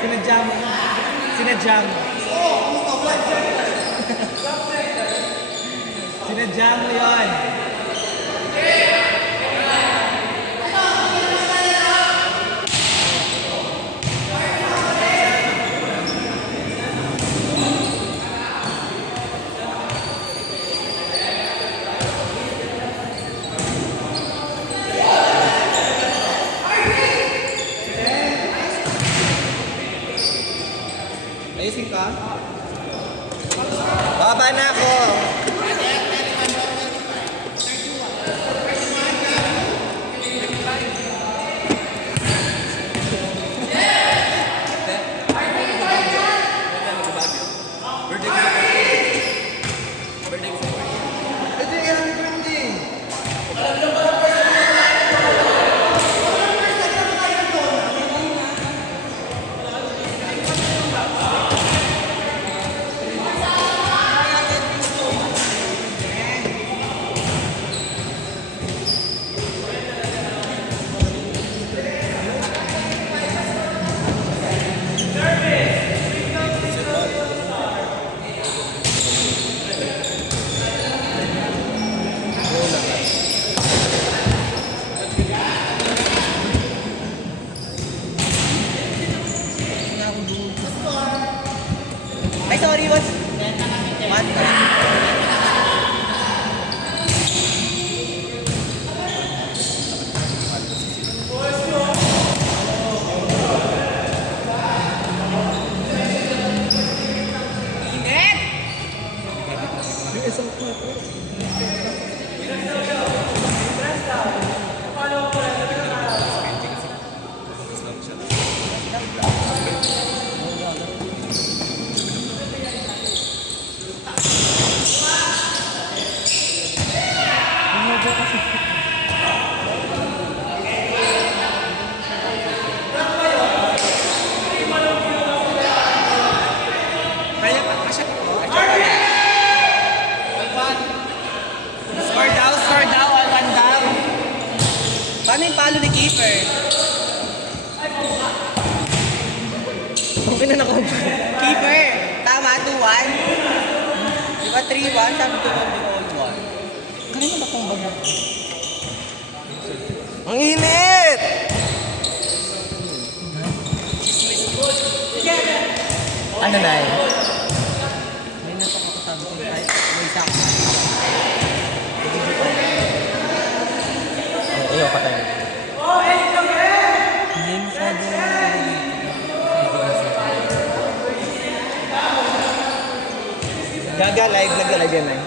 Sinadya mo. Sinadya mo. Sinadya mo yun. Ayusin ka? Baba na ako! Ay, sorry, what's... Paano yung palo ni Keeper? Okay na nakompa. Keeper! Tama, 2-1. Diba 3-1? Sabi ko 1-1. Kanina ba itong bago? Ang init! Ano na eh? May natok ako sabi ko. May isa ako. Ayaw pa tayo. Hindi masyado. Gaga live, nagla-live yan eh.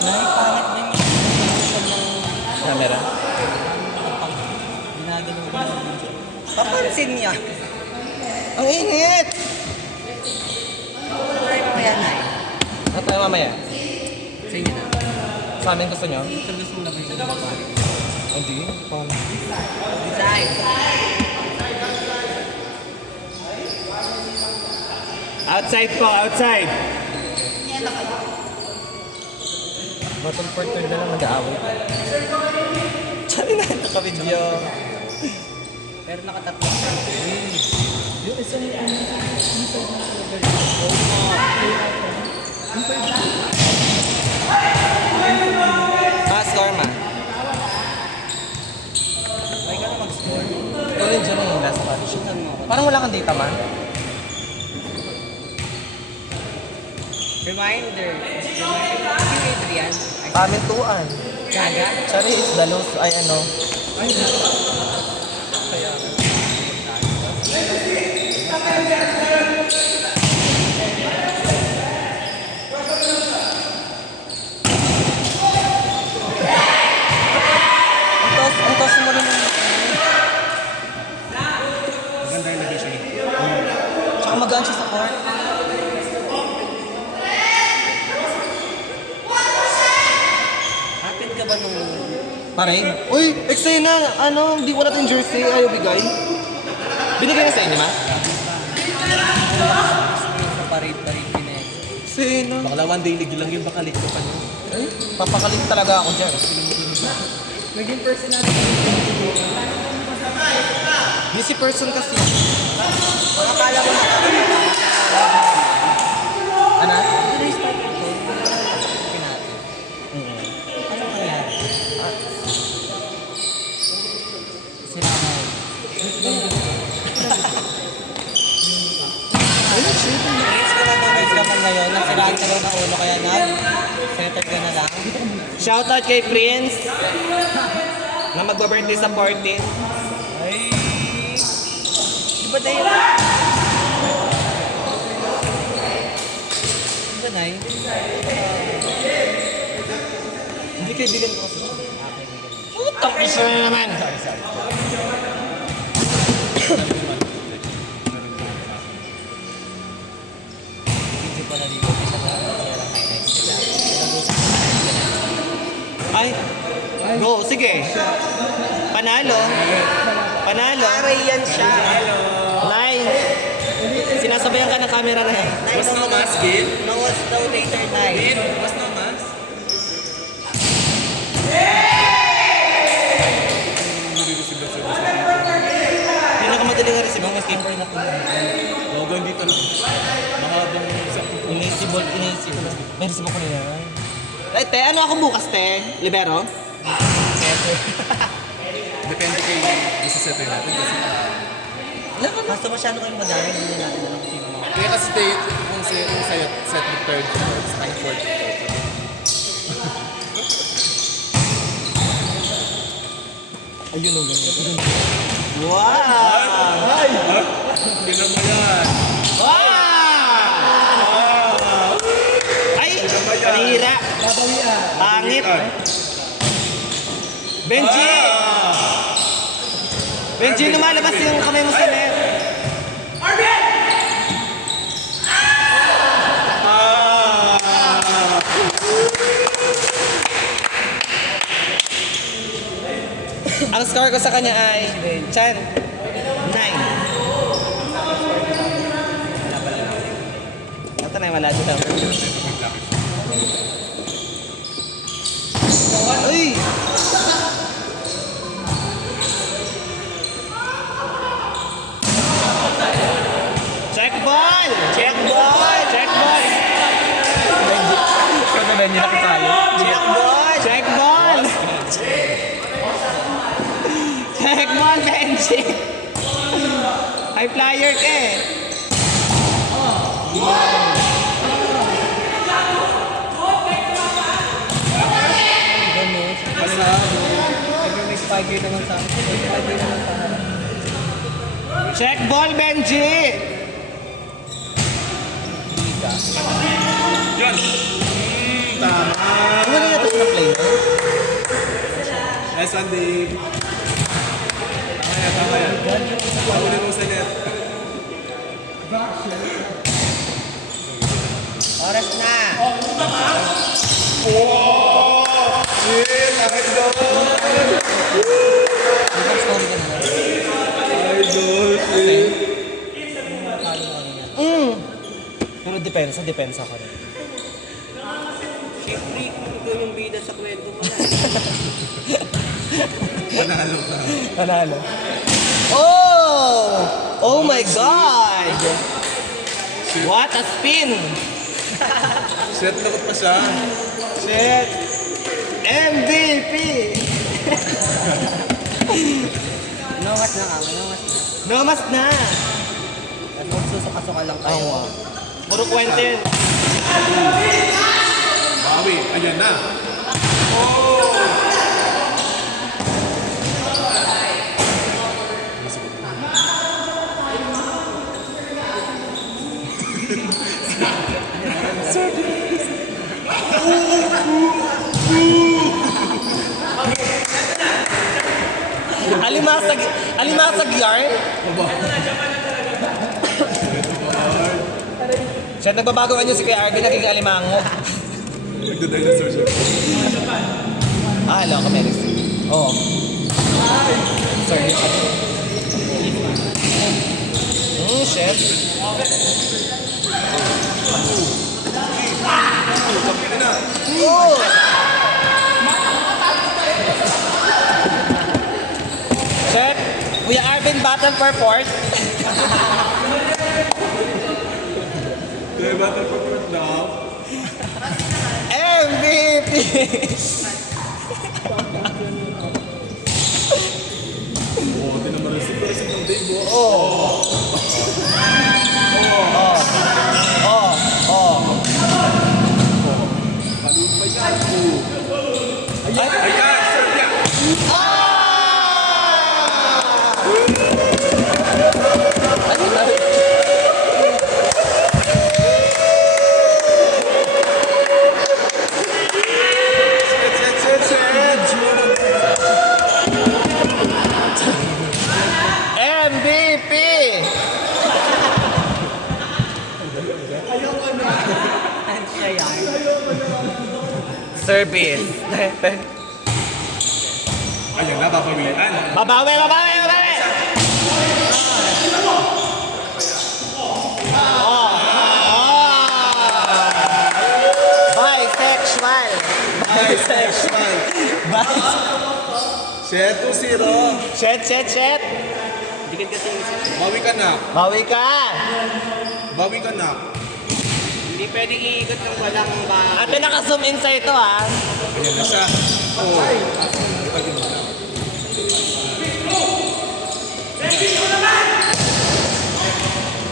Naipangat din yung camera. Papansin niya. Ang init! Tayo mamaya na eh. Ano tayo mamaya? Sa inyo na. Sa amin gusto nyo? Sa gusto mo na ba yung babae? Hindi. Paano? Design. Outside po, outside! Bottom for third na lang nag-aaway pa. Tsari na, naka-video. Pero nakatatlo. Yung isa yung score man. Ay ka na mag-score. Ikaw rin dyan yung last one. Parang wala kang data man. Reminder. Adrian. Pamintuan. Gaga. Sorry, it's dalos. Ay ano. Ay, kaya. Antos mo rin yung... Maganda yung nabisyo niya. Tsaka magaan siya sa court. Hapit ka ba nung... Parade? Uy, eksena! Ano, hindi wala tayong jersey. Ayaw bigay. Binigay na sa inyo, ma? Sa parade pinay. Eksena. Bakla one day league lang yun, bakalit ko pa nyo. Ay, papakalit talaga ako dyan. Naging personality. Busy person kasi. Akala ko na Ano? ito yung spider ko. Pinapasok natin. Ano nangyari? Sila mo. Raise ko na daw raise ka man ngayon. Nasiraan ka daw ng ulo kaya settle ka na lang. Shoutout kay Prince na magba-birthday sa 14. Ay! Di ba dahil? Di ba, Nay? Hindi kaibigan ko kasi. Putang isa na naman. Hindi pa naligo. Ay, go, sige. Panalo. Panalo. Aray yan siya. Nay, sinasabayan ka ng camera na yan. Was no mas, Gil? No was daw later, Nay. Was no mas? Pinakamadaling nga receive ang escape. Logan dito na. Mahabang sa Inisibol. May receive ako nila. Eh, te, ano ako bukas, te? Libero? Depende kay isa-setter natin kasi. Basta masyado kayong madami, hindi natin alam kung sino mga. Kaya kasi kung sa'yo, set with third, sa kanya fourth. Ayun o, ganyan. Wow! Ay! Tignan mo yan! Wow! Ay! Panihira! Pangit! Benji! Benji, lumalabas yung kamay mo sa net. Ang score ko sa kanya ay Chan 9. Ito na yung wala dito. Uy! Check ball! Check ball! Check ball! Kaya ba niya nakasalo? Check ball! Check ball! Check ball, Benji! High flyer ka eh. Ganun. Siyempre may spider naman sa akin. May spider naman sa akin. Check ball, Benji! Yan! Tama! Ano na natin na play? Nice one, Dave! Tama yan. Pahuli mo sa net. Oras na! Shit! Akit daw! Isang story ka na. Idol! Shit! Talo mo kanina. Pero depensa ka rin. Siyempre, ikaw yung bida sa kwento mo na. Panalo ka. Panalo. Oh! Oh my God! What a spin! Shit, takot pa siya. Shit! MVP! Nangas na ka, nangas na. No mas na! At magsusuka-suka lang kayo. Oo. Puro kwento yun. Bawi, ayan na. Alimasag yarn? Siya nagbabago ka niyo si Kuya Arvin, naging alimango. Nagda-dinosaur siya. Alam ka, Melis. Oo. Sorry. Chef. Oh! Chef, Kuya Arvin battle for fourth. Kaya battle for fourth daw. MVP! Oo, di naman rin super ng Dave. Palud pa yan. Ayan, sir niya. MVP! Siya yan. Service. Ayan na, babawian. Babawi! Bisexual. Set 2-0. Shit. Dikit kasi yung isa. Bawi ka na. Bawi ka. Bawi ka na. Hindi pwedeng iikot ng walang ba. Ate, naka-zoom in sa ito, ha? Ayan na siya. Oo. Ito din na.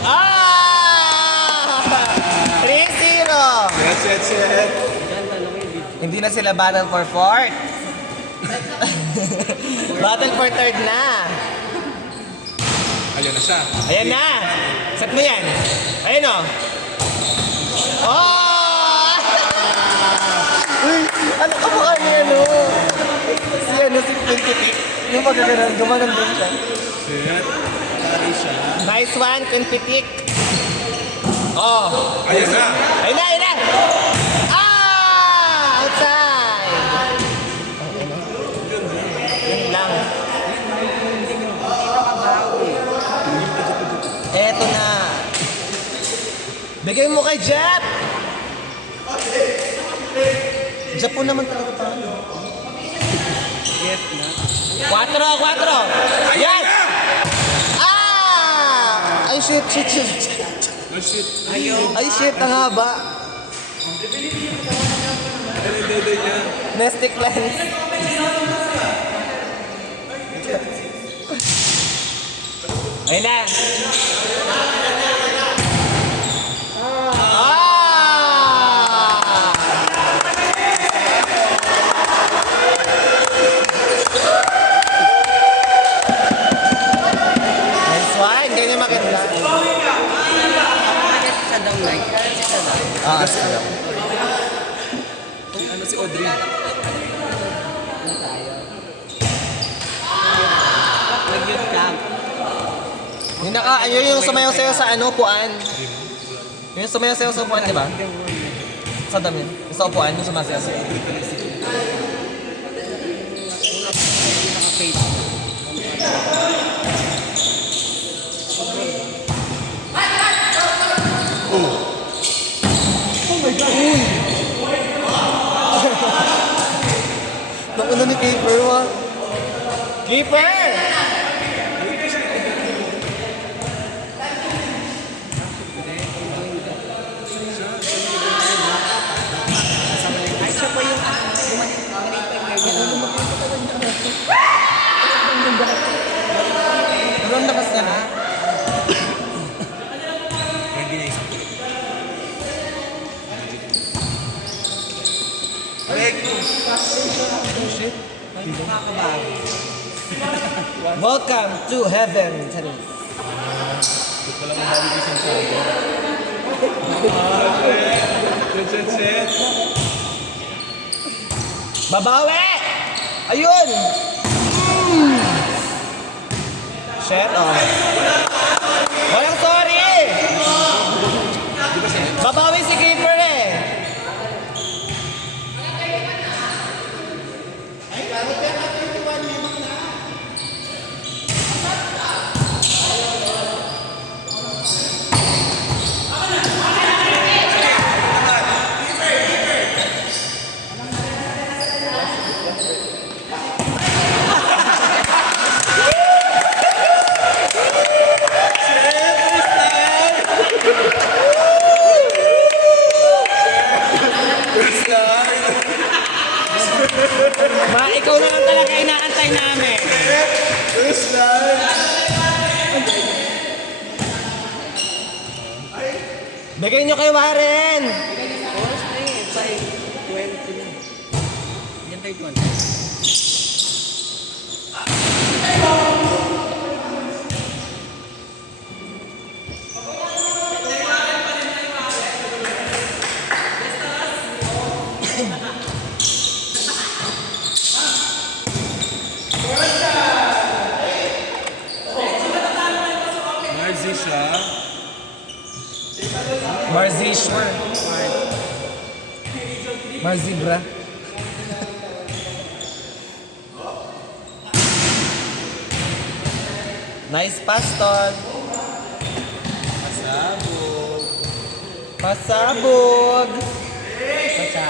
Ah! 3-0. Set. Hindi na sila battle for fourth. Battle for third na. Ayan na siya. Ayan na. Set mo yan. Ayun o. Oh! Uy, ano ka mukha niya, no? Si Quintitik. Yung magaganon, gumanon din siya. Set. Pari siya. Nice one, Quintitik. Oh. Ayan na. Ayun na. Ah! Outside. Yun lang. Eto na. Bigay mo kay Jep! Japon naman talaga tayo. Yes na. 4! Yan! Ah! Ay, shit. Oh shit. Ay, shit, ang haba. Ano yung dede niya? Nestic lens. Ayun na. Ah! Nice one. Ganyan maganda. Kasi sa down like. Kasi sa down. Ah, sige. Ano si Audrey? Nag-youth camp. Yun yung sumayaw sa'yo sa ano, upuan. Yung sumayaw sa'yo sa upuan, di ba? Sa dami. Yung sa upuan, yung sumasayaw sa'yo. Naka-face. Nauna ni Keeper, wa? Keeper! Ay, siya pa yung Meron na kasi na. Hindi niya isang. Welcome to heaven. Wala mong bawi ko isang sabi. Set. Babawi! Ayun! Shit, oh. Walang sorry! Babawi si Keeper eh! Hintay namin. Bigay nyo kay Warren! Oras na eh. 5:20 na. Hintay ko. Marzi siya. Marzishwer. Marzibra. Nice pass, Tol. Pasabog. Pasabog. Basta.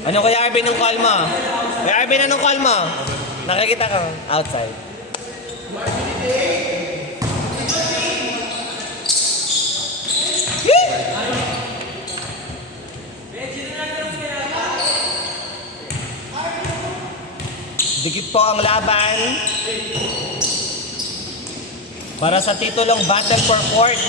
Ano kaya Arvin ng call mo? Kaya Arvin, anong call mo? Nakikita ka outside. Dikit po ang laban para sa titulong Battle for Fort.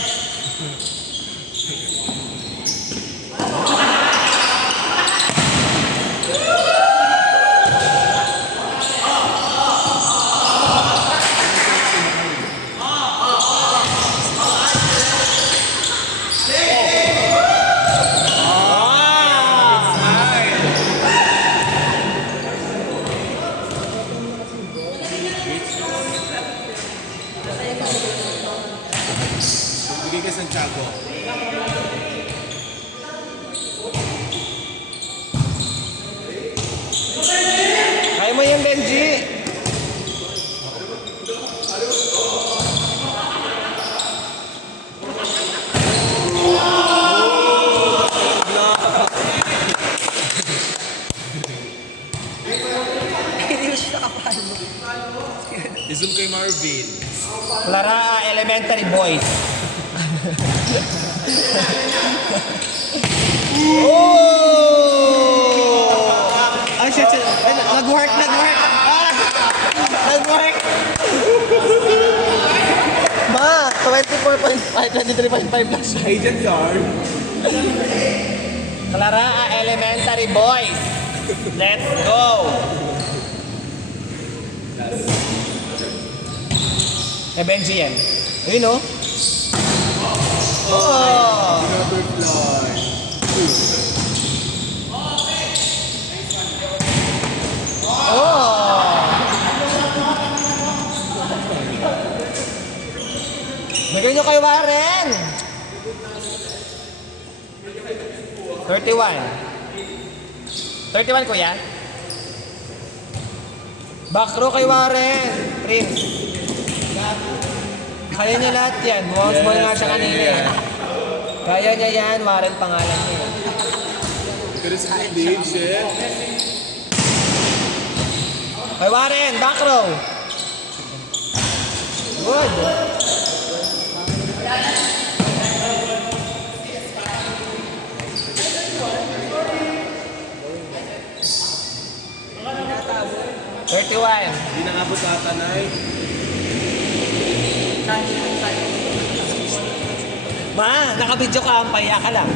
Bigay kay Santiago. Kaya mo yan, Benji. I-zoom kay Marvin. Clara Elementary Boys. Oh! Ay, shit. Ay, nag-work. Ah! Nag-work! Ma, 24.5, 23.5 plus. Agent Sar. Clara Elementary Boys. Let's go! Eh, Benji yan. Ayun, no? Oh! Butterfly. Oh! Bigay nyo kay Warren! 31. 31, kuya? Back row kay Warren. Prince. Kaya niya lahat yan. Small nga siya kanina. Kaya niya yan. Warren pangalan niya. Chris Dave, shit. Kay Warren, back row. Good. Thirty-one. Hindi na abot sa tanay. Ma, nakabidyo ka, ang paya ka lang.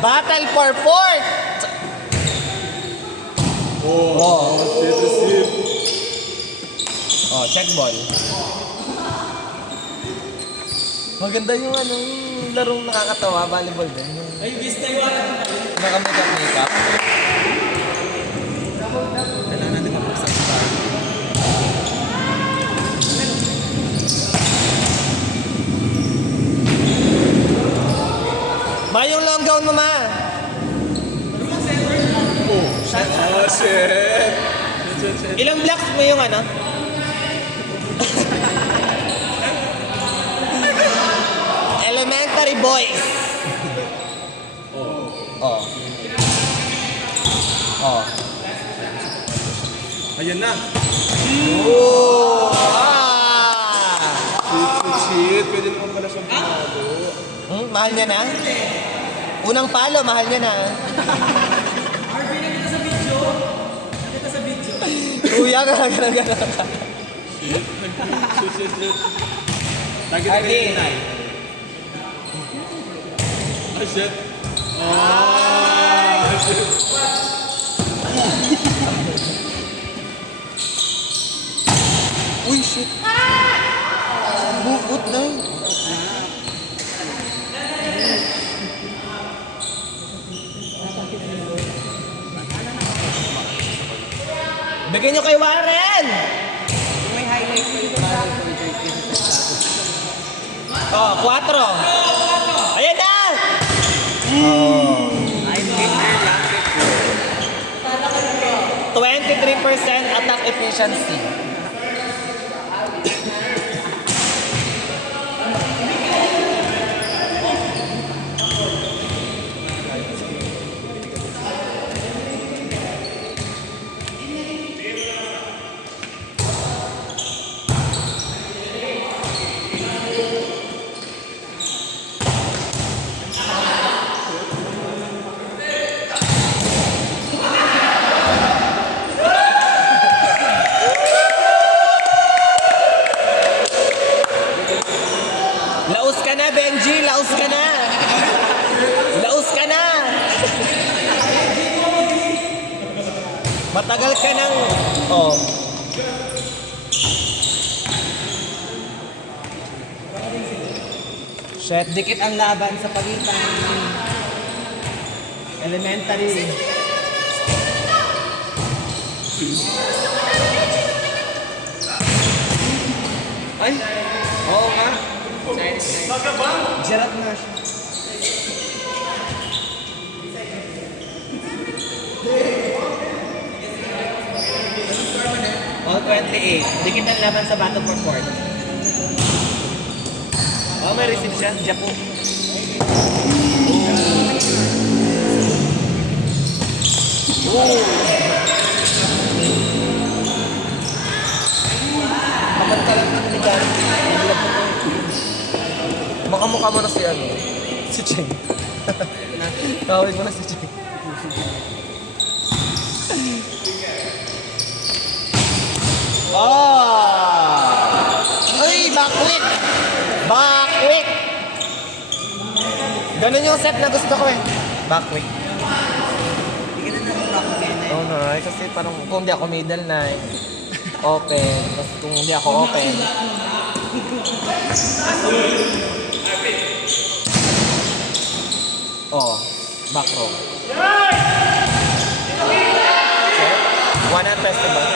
Battle for Fort! Oh, check ball. Maganda yung ano, yung larong nakakatawa, volleyball din. Yung naka-makeup. Kailangan natin mapagsalita. Ma, yung long gown mo, ma. Oh, shit. Ilang blocks mo yung ano? Elementary boys. Oh. Oh. Ayan na. Oh! Ah! Shit, pwede naman pala siyang pinalo. Mahal niya na? Unang palo, mahal niya na. Arvin, nakita sa video. Nakita sa video. Kuya, gano'n. Shit. Lagi na kayo tinay. Ah, shit. Ah, shit. Uy, shit. Bukot na. Bigyan nyo kay Warren! May highlight ko yung Oh, 4. Ayan na! I'm Hitler lang. 23% attack efficiency. Laos ka na, Benji! Laos ka na! Laos ka na! Matagal ka nang... Oh. Shit. Dikit ang laban sa pagitan ng elementary. Ay! Oo nga. Gerard na siya. All 28. Dikit ang laban sa battle for court. Oh, may receive siya. Japo. Kapag ka lang ng ligan. Baka mukha mo na si ano. Si Cheng. Tawag mo na si Cheng. Oh! Ay, backwit! Backwit! Ganun yung set na gusto ko eh. Backwit. Hindi ka na nakakagay na. Oo na, kasi parang kung hindi ako middle na open. Tapos kung hindi ako open. Oh, back row. One hand festival.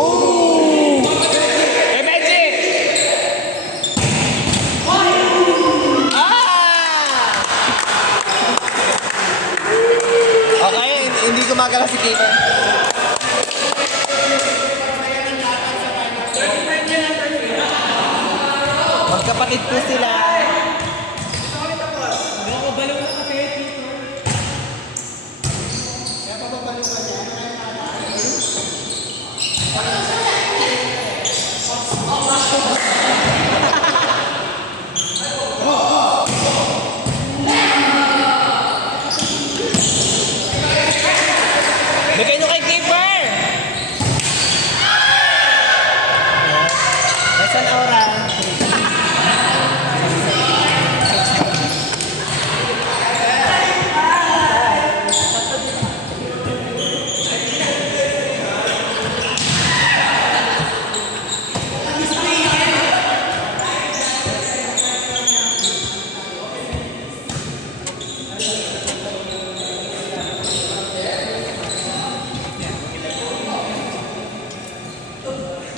Oh! Hey, Magic! Ah! Okay, hindi gumagalaw si Keeper. Magkapatid po sila.